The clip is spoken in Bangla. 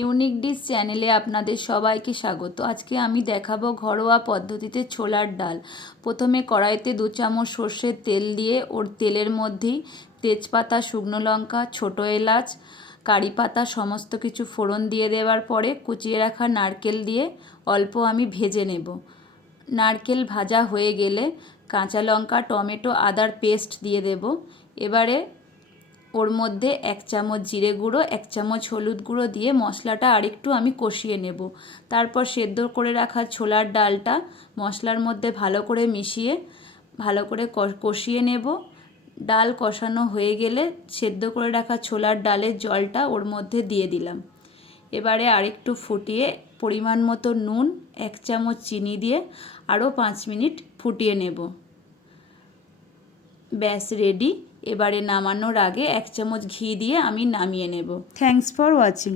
ইউনিক ডিশ চ্যানেলে আপনাদের সবাইকে স্বাগত। আজকে আমি দেখাবো ঘরোয়া পদ্ধতিতে ছোলার ডাল। প্রথমে কড়াইতে 2 চামচ সর্ষের তেল দিয়ে ওর তেলের মধ্যেই তেজপাতা, শুকনো লঙ্কা, ছোটো এলাচ, কারি পাতা সমস্ত কিছু ফোড়ন দিয়ে দেওয়ার পরে কুচিয়ে রাখা নারকেল দিয়ে অল্প আমি ভেজে নেব। নারকেল ভাজা হয়ে গেলে কাঁচা লঙ্কা, টমেটো, আদার পেস্ট দিয়ে দেব। এবারে ওর মধ্যে 1 চামচ জিরে গুঁড়ো, 1 চামচ হলুদ গুঁড়ো দিয়ে মশলাটা আরেকটু আমি কষিয়ে নেব। তারপর সেদ্ধ করে রাখা ছোলার ডালটা মশলার মধ্যে ভালো করে মিশিয়ে ভালো করে কষিয়ে নেব। ডাল কষানো হয়ে গেলে সেদ্ধ করে রাখা ছোলার ডালের জলটা ওর মধ্যে দিয়ে দিলাম। এবারে আরেকটু ফুটিয়ে পরিমাণ মতো নুন, 1 চামচ চিনি দিয়ে আরও 5 মিনিট ফুটিয়ে নেব। ব্যাস রেডি। এবারে নামানোর আগে 1 চামচ ঘি দিয়ে আমি নামিয়ে নেব। Thanks for watching.